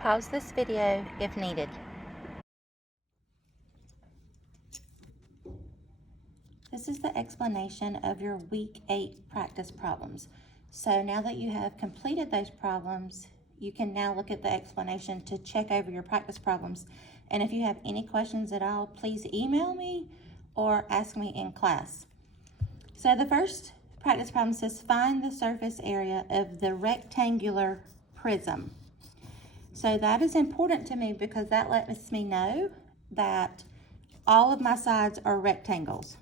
Pause this video if needed. This is the explanation of your week 8 practice problems. So now that you have completed those problems, you can now look at the explanation to check over your practice problems. And if you have any questions at all, please email me or ask me in class. So the first practice problem says find the surface area of the rectangular prism. So that is important to me because that lets me know that all of my sides are rectangles.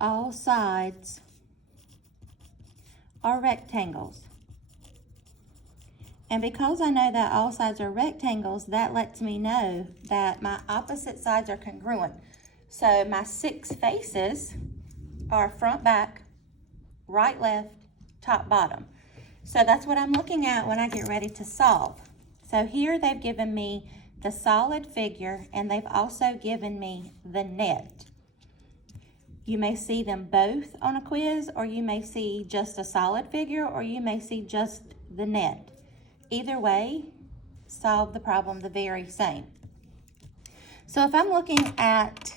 All sides are rectangles. And because I know that all sides are rectangles, that lets me know that my opposite sides are congruent. So my 6 faces are front, back, right, left, top, bottom. So that's what I'm looking at when I get ready to solve. So here they've given me the solid figure and they've also given me the net. You may see them both on a quiz, or you may see just a solid figure, or you may see just the net. Either way, solve the problem the very same. So if I'm looking at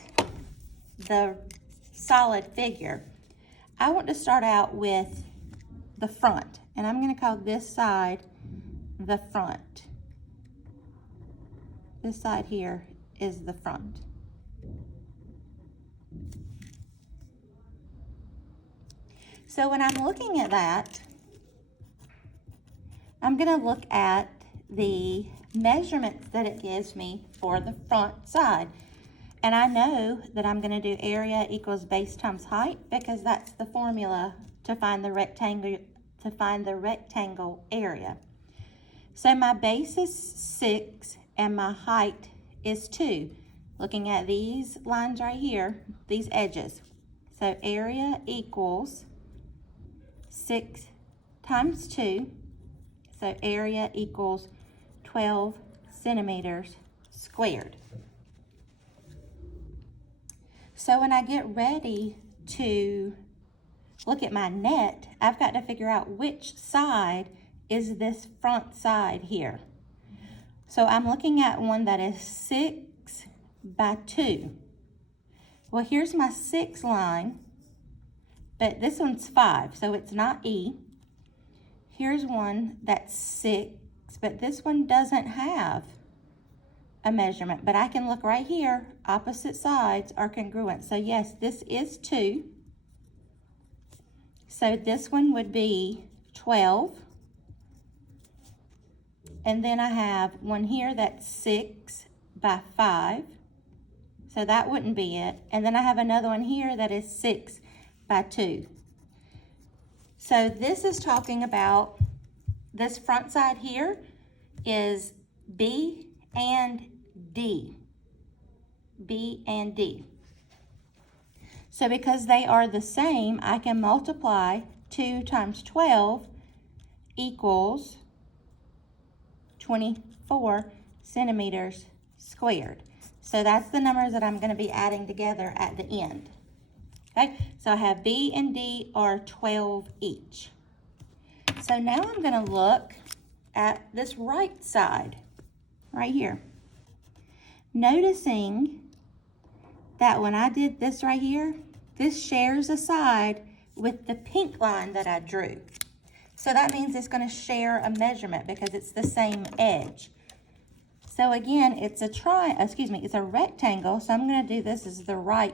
the solid figure, I want to start out with the front, and I'm going to call this side the front. This side here is the front. So when I'm looking at that, I'm going to look at the measurements that it gives me for the front side. And I know that I'm going to do area equals base times height because that's the formula to find the rectangle area. So my base is 6 and my height is 2. Looking at these lines right here, these edges. So area equals 6 times 2. So area equals 12 centimeters squared. So when I get ready to look at my net, I've got to figure out which side is this front side here. So I'm looking at one that is 6 by 2. Well, here's my 6 line, but this one's 5, so it's not E. Here's one that's 6, but this one doesn't have a measurement, but I can look right here, opposite sides are congruent. So yes, this is 2. So this one would be 12. And then I have one here that's 6 by 5. So that wouldn't be it. And then I have another one here that is 6 by 2. So this is talking about this front side here is B and D. B and D. So because they are the same, I can multiply 2 times 12 equals 24 centimeters squared. So that's the numbers that I'm going to be adding together at the end. Okay, so I have B and D are 12 each. So now I'm going to look at this right side, right here. Noticing that when I did this right here, this shares a side with the pink line that I drew. So that means it's going to share a measurement because it's the same edge. So again, it's a rectangle. So I'm going to do this as the right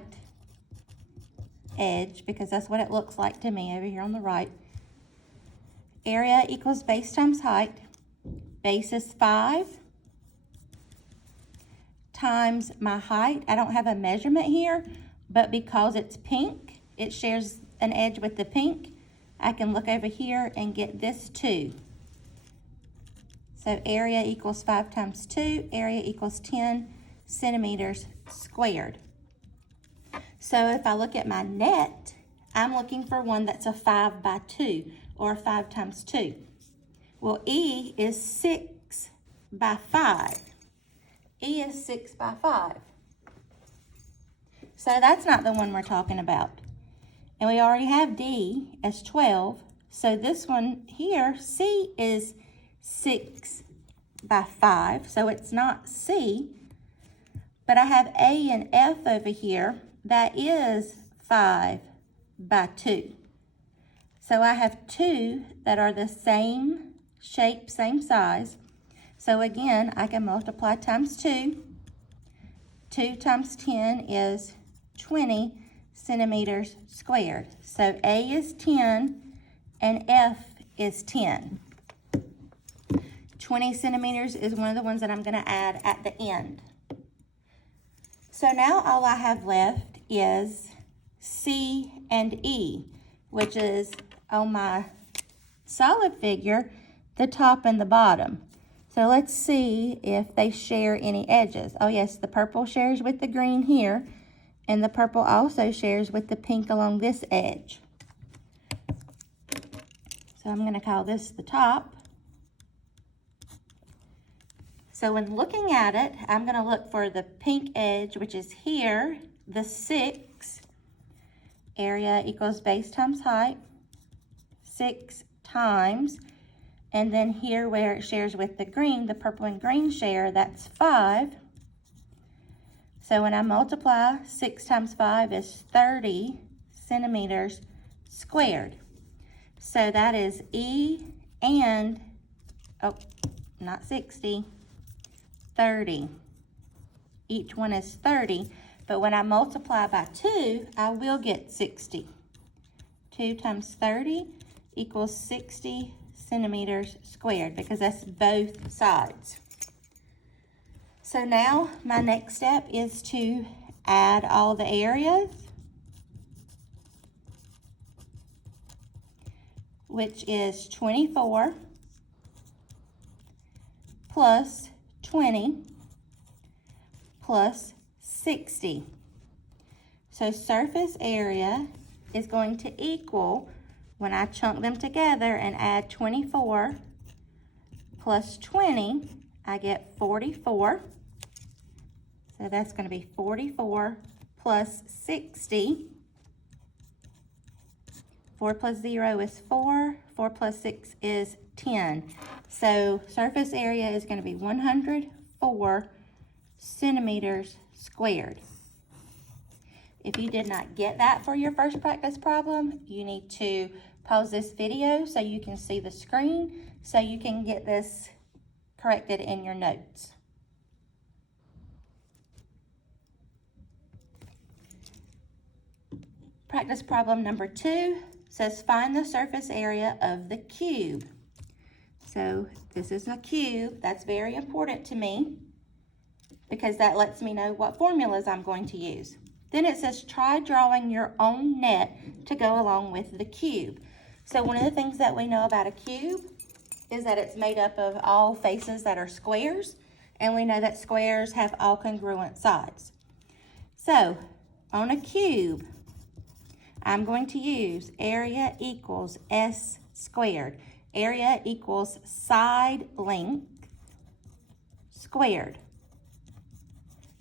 edge because that's what it looks like to me over here on the right. Area equals base times height. Base is 5 times my height. I don't have a measurement here, but because it's pink, it shares an edge with the pink. I can look over here and get this 2. So area equals 5 times 2. Area equals 10 centimeters squared. So if I look at my net, I'm looking for one that's a 5 by 2 or 5 times 2. Well, E is 6 by 5. E is 6 by 5. So that's not the one we're talking about. And we already have D as 12. So this one here, C, is 6 by 5, so it's not C, but I have A and F over here that is 5 by 2. So I have 2 that are the same shape, same size. So again, I can multiply times 2. 2 times 10 is 20 centimeters squared. So A is 10 and F is 10. 20 centimeters is one of the ones that I'm going to add at the end. So now all I have left is C and E, which is on my solid figure, the top and the bottom. So let's see if they share any edges. Oh yes, the purple shares with the green here, and the purple also shares with the pink along this edge. So I'm going to call this the top. So when looking at it, I'm going to look for the pink edge, which is here, the 6. Area equals base times height, 6 times. And then here where it shares with the green, the purple and green share, that's 5. So when I multiply, 6 times 5 is 30 centimeters squared. So that is E and, oh, not 60, 30. Each one is 30, but when I multiply by 2, I will get 60. 2 times 30 equals 60 centimeters squared, because that's both sides. So now my next step is to add all the areas, which is 24 plus 20 plus 60. So surface area is going to equal, when I chunk them together and add 24 plus 20, I get 44. So that's going to be 44 plus 60. 4 plus 0 is 4. 4 plus 6 is 10. So surface area is going to be 104 centimeters squared. If you did not get that for your first practice problem, you need to pause this video so you can see the screen, so you can get this corrected in your notes. Practice problem number 2 says find the surface area of the cube. So this is a cube. That's very important to me because that lets me know what formulas I'm going to use. Then it says try drawing your own net to go along with the cube. So one of the things that we know about a cube is that it's made up of all faces that are squares, and we know that squares have all congruent sides. So on a cube, I'm going to use area equals S squared. Area equals side length squared.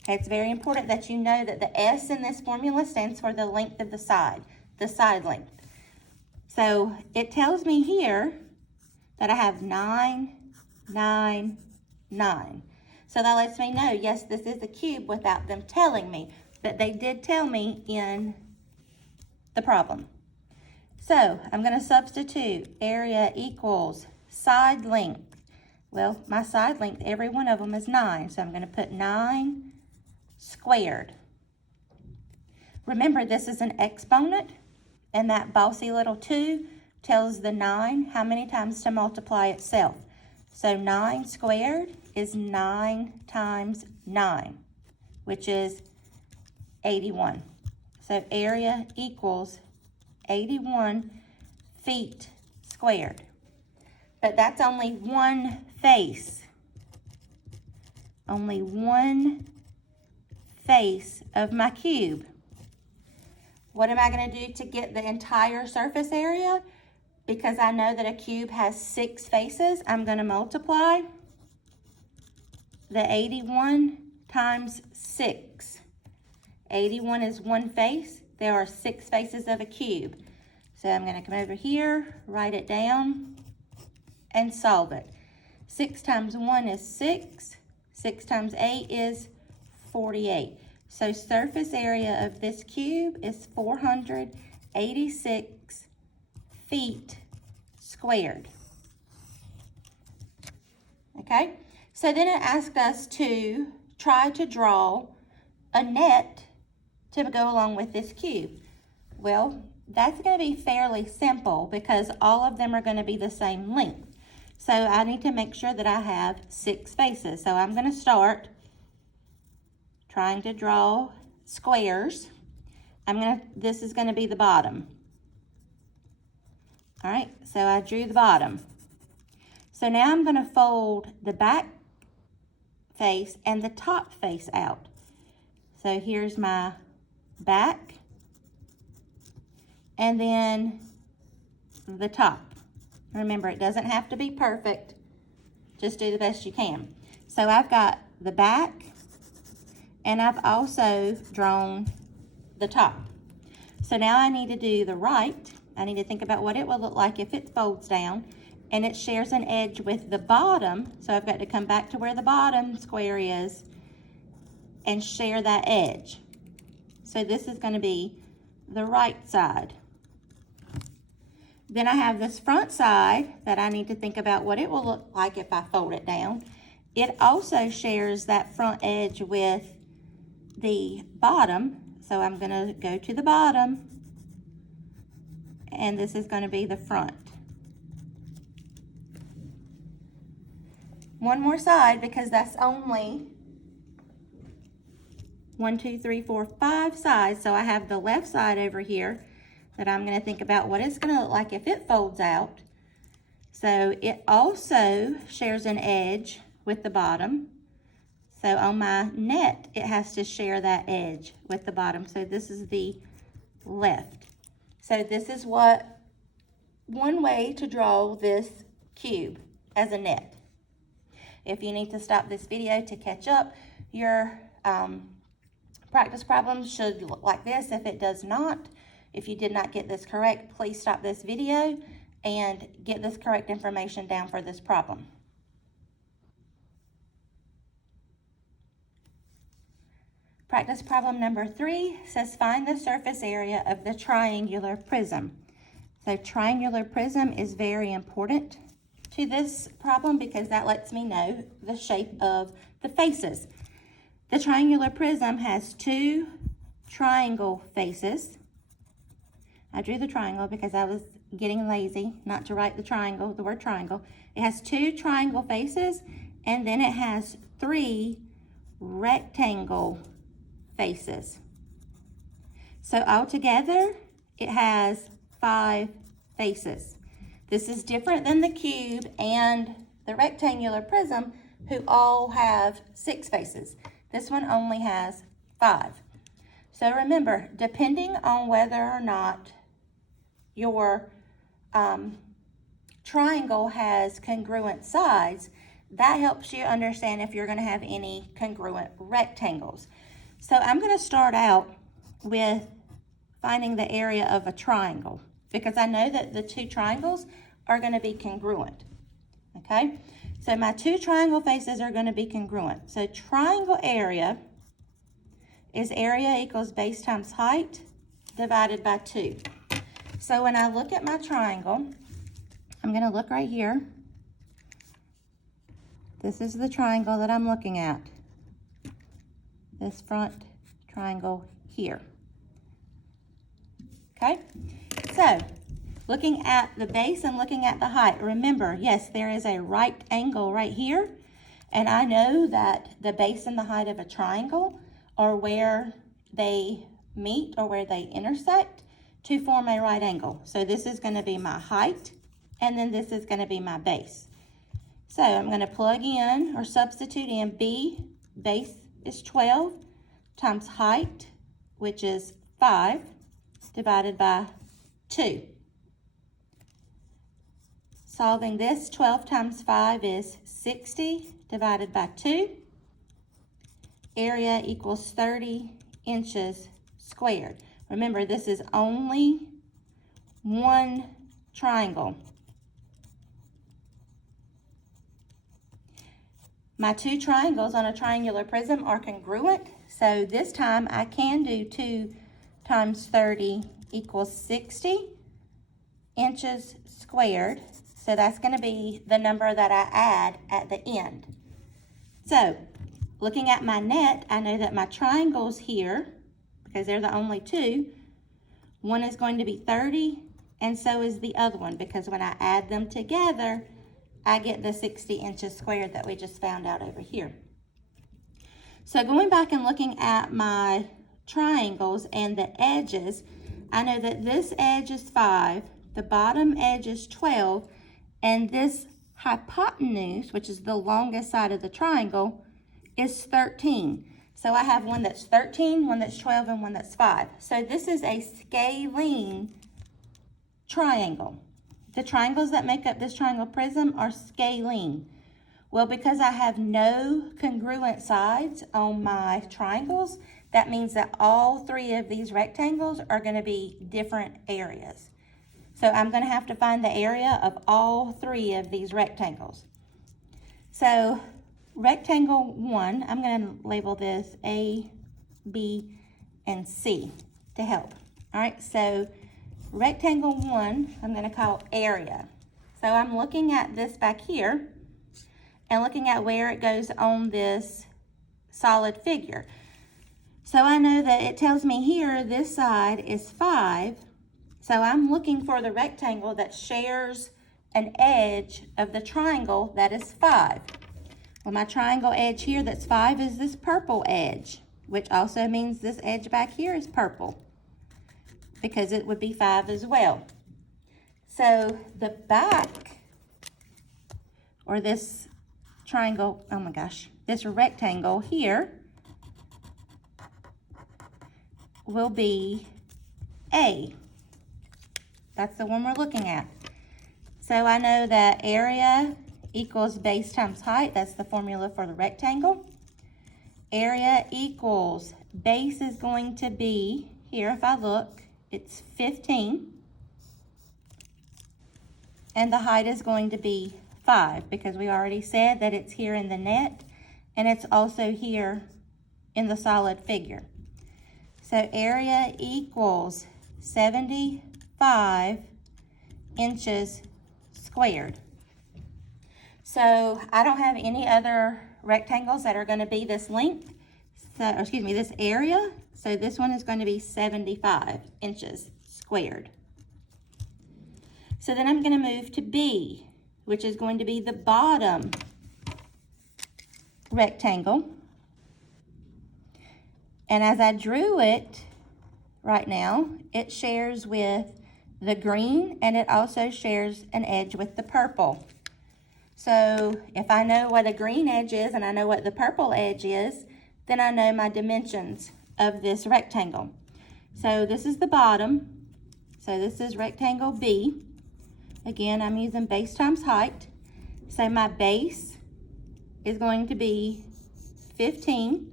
Okay, it's very important that you know that the S in this formula stands for the length of the side length. So it tells me here that I have 9, 9, 9. So that lets me know, yes, this is a cube without them telling me, but they did tell me in the problem. So I'm going to substitute area equals side length. Well, my side length, every one of them is 9, so I'm going to put 9 squared. Remember, this is an exponent, and that bossy little 2 tells the 9 how many times to multiply itself. So 9 squared is 9 times 9, which is 81. So area equals 81 feet squared. But that's only one face. Only one face of my cube. What am I going to do to get the entire surface area? Because I know that a cube has 6 faces, I'm going to multiply the 81 times 6. 81 is one face. There are 6 faces of a cube. So I'm going to come over here, write it down, and solve it. 6 times 1 is 6. 6 times 8 is 48. So surface area of this cube is 486 feet squared. Okay, so then it asked us to try to draw a net to go along with this cube. Well, that's going to be fairly simple because all of them are going to be the same length. So I need to make sure that I have 6 faces. So I'm going to start trying to draw squares. This is going to be the bottom. All right, so I drew the bottom. So now I'm going to fold the back face and the top face out. So here's my back and then the top. Remember, it doesn't have to be perfect. Just do the best you can. So I've got the back and I've also drawn the top. So now I need to do the right. I need to think about what it will look like if it folds down and it shares an edge with the bottom. So I've got to come back to where the bottom square is and share that edge. So this is going to be the right side. Then I have this front side that I need to think about what it will look like if I fold it down. It also shares that front edge with the bottom. So I'm going to go to the bottom and this is going to be the front. One more side because that's only 1, 2, 3, 4, 5 sides. So I have the left side over here that I'm going to think about what it's going to look like if it folds out. So it also shares an edge with the bottom. So on my net, it has to share that edge with the bottom. So this is the left. So this is one way to draw this cube as a net. If you need to stop this video to catch up, your practice problems should look like this. If it does not, if you did not get this correct, please stop this video and get this correct information down for this problem. Practice problem number 3 says find the surface area of the triangular prism. So triangular prism is very important to this problem because that lets me know the shape of the faces. The triangular prism has 2 triangle faces. I drew the triangle because I was getting lazy not to write the word triangle. It has 2 triangle faces and then it has 3 rectangle faces. So altogether, it has 5 faces. This is different than the cube and the rectangular prism, who all have 6 faces. This one only has 5. So remember, depending on whether or not your triangle has congruent sides, that helps you understand if you're going to have any congruent rectangles. So I'm going to start out with finding the area of a triangle because I know that the 2 triangles are going to be congruent. Okay, so my 2 triangle faces are going to be congruent. So triangle area is area equals base times height divided by 2. So when I look at my triangle, I'm going to look right here. This is the triangle that I'm looking at. This front triangle here. Okay, so looking at the base and looking at the height, remember, yes, there is a right angle right here, and I know that the base and the height of a triangle are where they meet or where they intersect to form a right angle. So this is going to be my height, and then this is going to be my base. So I'm going to plug in or substitute in B, base is 12, times height, which is 5, divided by 2. Solving this, 12 times 5 is 60, divided by 2. Area equals 30 inches squared. Remember, this is only one triangle. My two triangles on a triangular prism are congruent, so this time I can do 2 times 30 equals 60 inches squared. So that's going to be the number that I add at the end. So looking at my net, I know that my triangles here, because they're the only two, one is going to be 30, and so is the other one, because when I add them together, I get the 60 inches squared that we just found out over here. So going back and looking at my triangles and the edges, I know that this edge is 5, the bottom edge is 12, and this hypotenuse, which is the longest side of the triangle, is 13. So I have one that's 13, one that's 12, and one that's 5. So this is a scalene triangle. The triangles that make up this triangle prism are scalene. Well, because I have no congruent sides on my triangles, that means that all 3 of these rectangles are going to be different areas. So I'm going to have to find the area of all 3 of these rectangles. So rectangle 1, I'm going to label this A, B, and C to help. All right, so rectangle 1, I'm going to call area. So I'm looking at this back here and looking at where it goes on this solid figure. So I know that it tells me here this side is 5. So I'm looking for the rectangle that shares an edge of the triangle that is 5. Well, my triangle edge here that's 5 is this purple edge, which also means this edge back here is purple, because it would be 5 as well. So the back, or this triangle, oh my gosh, this rectangle here will be A. That's the one we're looking at. So I know that area equals base times height. That's the formula for the rectangle. Area equals, base is going to be, here if I look, it's 15. And the height is going to be 5, because we already said that it's here in the net, and it's also here in the solid figure. So area equals 75 inches squared. So I don't have any other rectangles that are going to be this length, this area. So this one is going to be 75 inches squared. So then I'm going to move to B, which is going to be the bottom rectangle. And as I drew it right now, it shares with the green, and it also shares an edge with the purple. So if I know what a green edge is and I know what the purple edge is, then I know my dimensions of this rectangle. So this is the bottom. So this is rectangle B. Again, I'm using base times height. So my base is going to be 15.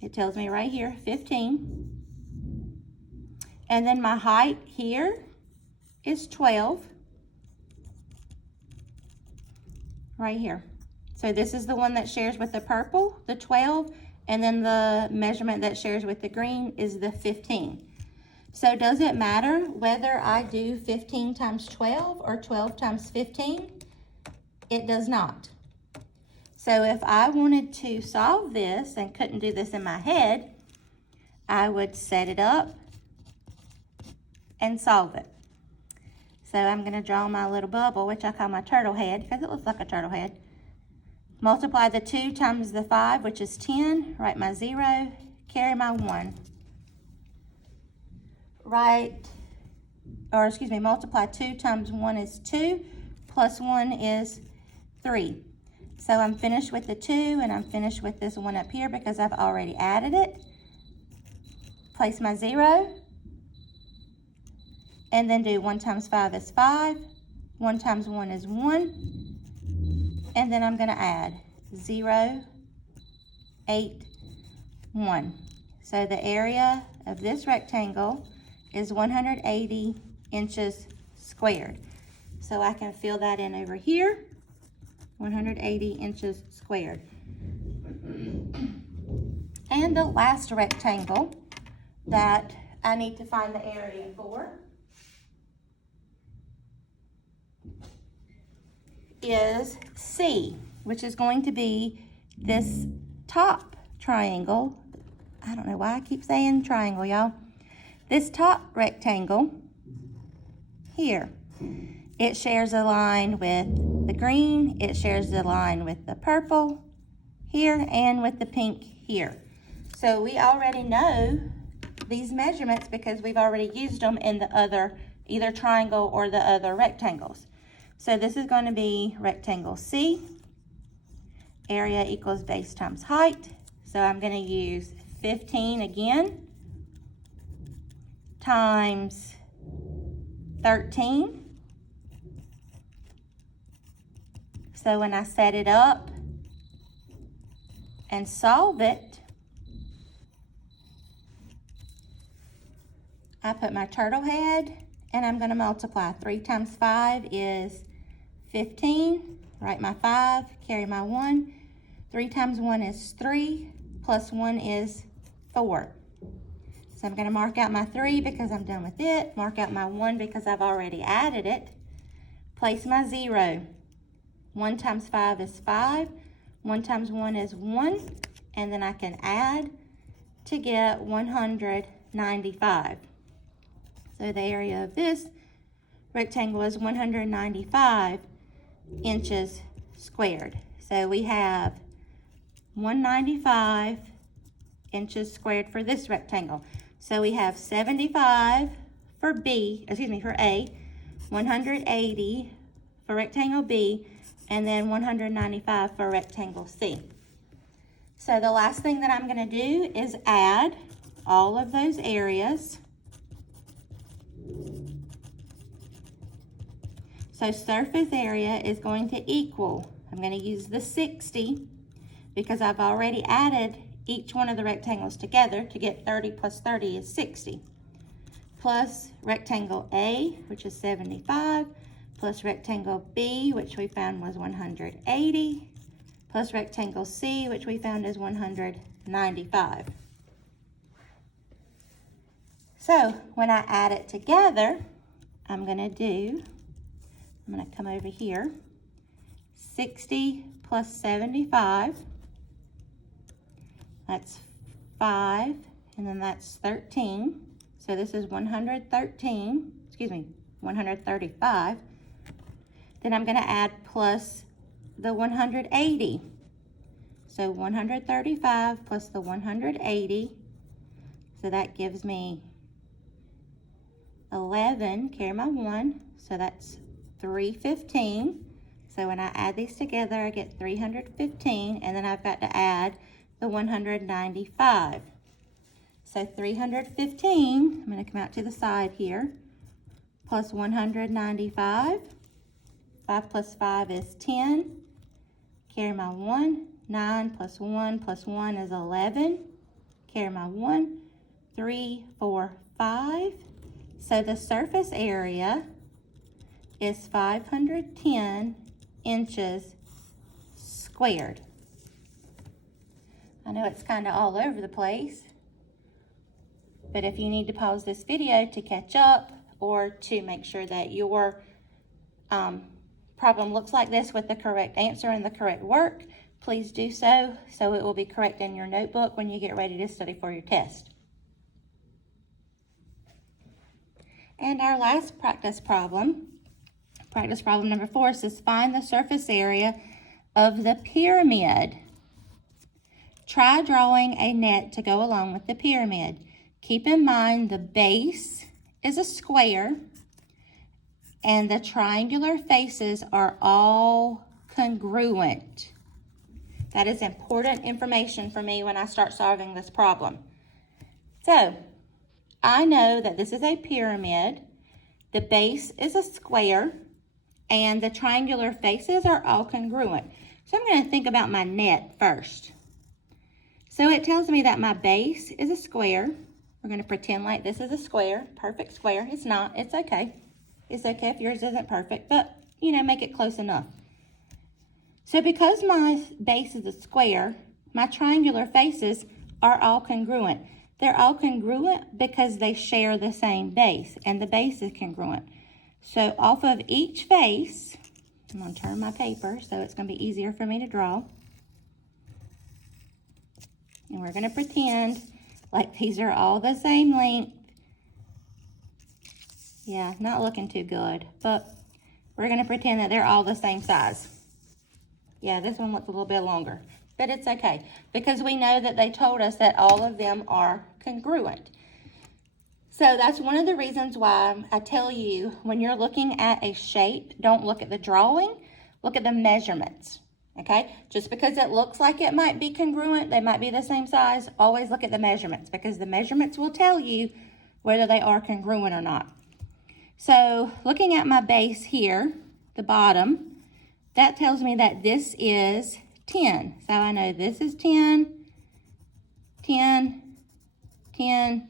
It tells me right here, 15. And then my height here is 12. Right here. So this is the one that shares with the purple, the 12, and then the measurement that shares with the green is the 15. So does it matter whether I do 15 times 12 or 12 times 15? It does not. So if I wanted to solve this and couldn't do this in my head, I would set it up and solve it. So I'm going to draw my little bubble, which I call my turtle head, because it looks like a turtle head. Multiply the 2 times the 5, which is 10. Write my 0, carry my 1. Multiply 2 times 1 is 2, plus 1 is 3. So I'm finished with the 2, and I'm finished with this one up here because I've already added it. Place my 0. And then do 1 times 5 is 5. 1 times 1 is 1. And then I'm going to add 0, 8, 1. So the area of this rectangle is 180 inches squared. So I can fill that in over here. 180 inches squared. And the last rectangle that I need to find the area for is C, which is going to be this top triangle. I don't know why I keep saying triangle, y'all. This top rectangle here. It shares a line with the green, it shares a line with the purple here, and with the pink here. So we already know these measurements because we've already used them in the other, either triangle or the other rectangles. So this is going to be rectangle C, area equals base times height. So I'm going to use 15 again, times 13. So when I set it up and solve it, I put my turtle head and I'm going to multiply. 3 times 5 is 15. Write my 5, carry my 1. 3 times 1 is 3, plus 1 is 4. So I'm going to mark out my 3 because I'm done with it. Mark out my 1 because I've already added it. Place my 0. 1 times 5 is 5. 1 times 1 is 1. And then I can add to get 195. So the area of this rectangle is 195 inches squared. So we have 195 inches squared for this rectangle. So we have 75 for B, excuse me, for A, 180 for rectangle B, and then 195 for rectangle C. So the last thing that I'm going to do is add all of those areas. So surface area is going to equal, I'm going to use the 60 because I've already added each one of the rectangles together to get 30 plus 30 is 60. Plus rectangle A, which is 75, plus rectangle B, which we found was 180, plus rectangle C, which we found is 195. So when I add it together, I'm going to come over here, 60 plus 75, that's 5, and then that's 13. So this is 135. Then I'm going to add plus the 180. So 135 plus the 180. So that gives me 11, carry my 1. So that's 315. So when I add these together, I get 315. And then I've got to add the 195. So 315, I'm going to come out to the side here, plus 195. 5 plus 5 is 10. Carry my 1. 9 plus 1 plus 1 is 11. Carry my 1. 3, 4, 5. So the surface area is 510 inches squared. I know it's kind of all over the place, but if you need to pause this video to catch up or to make sure that your problem looks like this with the correct answer and the correct work, please do so it will be correct in your notebook when you get ready to study for your test. And our last practice problem number 4, says find the surface area of the pyramid. Try drawing a net to go along with the pyramid. Keep in mind the base is a square and the triangular faces are all congruent. That is important information for me when I start solving this problem. So, I know that this is a pyramid, the base is a square, and the triangular faces are all congruent. So I'm going to think about my net first. So it tells me that my base is a square. We're going to pretend like this is a square, perfect square. It's not, it's okay. It's okay if yours isn't perfect, but, make it close enough. So because my base is a square, my triangular faces are all congruent. They're all congruent because they share the same base, and the base is congruent. So off of each face, I'm going to turn my paper so it's going to be easier for me to draw. And we're going to pretend like these are all the same length. Yeah, not looking too good, but we're going to pretend that they're all the same size. Yeah, this one looks a little bit longer, but it's okay because we know that they told us that all of them are congruent. So that's one of the reasons why I tell you when you're looking at a shape, don't look at the drawing, look at the measurements, okay? Just because it looks like it might be congruent, they might be the same size, always look at the measurements because the measurements will tell you whether they are congruent or not. So looking at my base here, the bottom, that tells me that this is 10. So I know this is 10, 10, 10,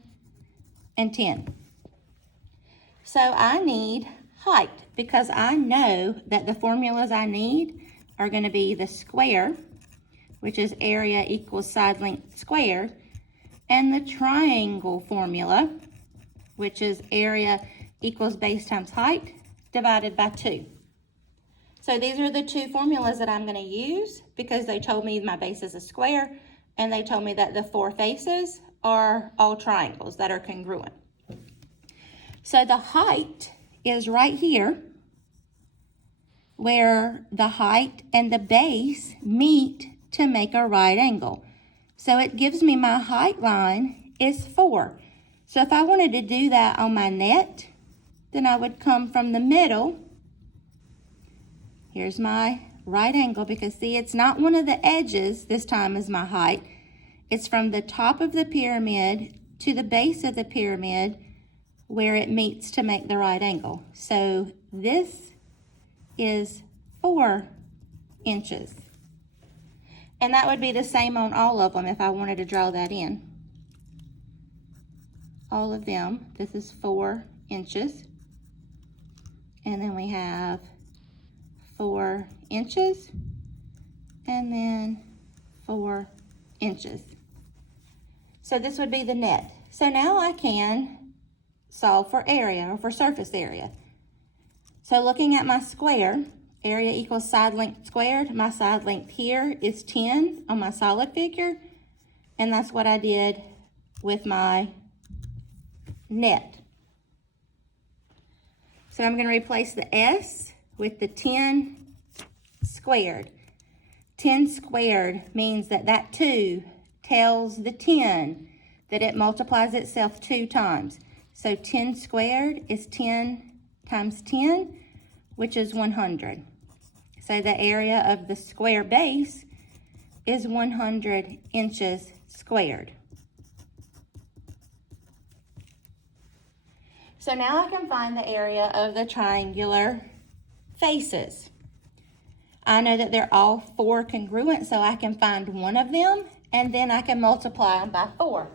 and 10. So I need height because I know that the formulas I need are going to be the square, which is area equals side length squared, and the triangle formula, which is area equals base times height divided by 2. So these are the two formulas that I'm going to use because they told me my base is a square and they told me that the 4 faces are all triangles that are congruent. So the height is right here where the height and the base meet to make a right angle. So it gives me my height line is 4. So if I wanted to do that on my net, then I would come from the middle. Here's my right angle because see, it's not one of the edges this time is my height. It's from the top of the pyramid to the base of the pyramid where it meets to make the right angle. So this is 4 inches. And that would be the same on all of them if I wanted to draw that in. All of them, this is 4 inches. And then we have 4 inches and then 4 inches. So this would be the net. So now I can solve for area or for surface area. So looking at my square, area equals side length squared. My side length here is 10 on my solid figure, and that's what I did with my net. So I'm going to replace the S with the 10 squared. 10 squared means that that 2 tells the 10 that it multiplies itself 2 times. So 10 squared is 10 times 10, which is 100. So the area of the square base is 100 inches squared. So now I can find the area of the triangular faces. I know that they're all 4 congruent, so I can find one of them, and then I can multiply them by 4.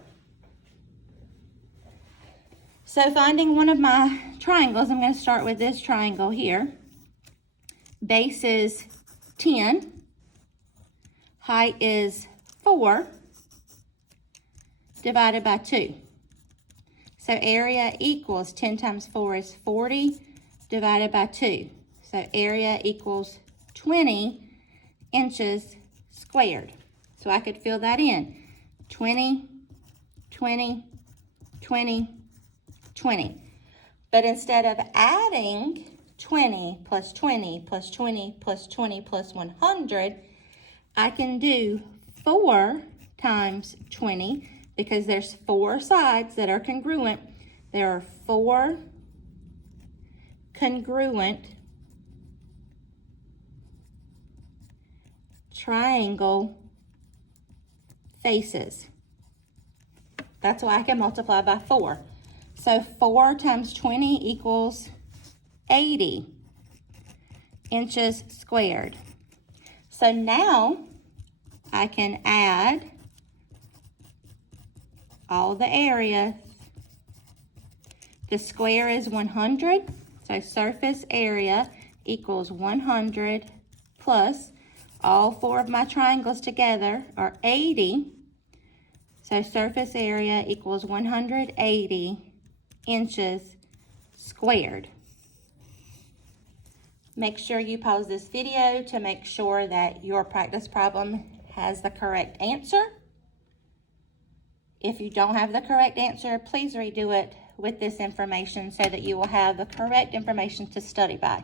So finding one of my triangles, I'm going to start with this triangle here. Base is 10. Height is 4 divided by 2. So area equals 10 times 4 is 40 divided by 2. So area equals 20 inches squared. So I could fill that in. 20, 20, 20, 20. But instead of adding 20 plus 20 plus 20 plus 20 plus 100, I can do 4 times 20 because there's 4 sides that are congruent. There are 4 congruent triangle faces. That's why I can multiply by 4. So 4 times 20 equals 80 inches squared. So now I can add all the areas. The square is 100, so surface area equals 100 plus All four of my triangles together are 80. So surface area equals 180 inches squared. Make sure you pause this video to make sure that your practice problem has the correct answer. If you don't have the correct answer, please redo it with this information so that you will have the correct information to study by.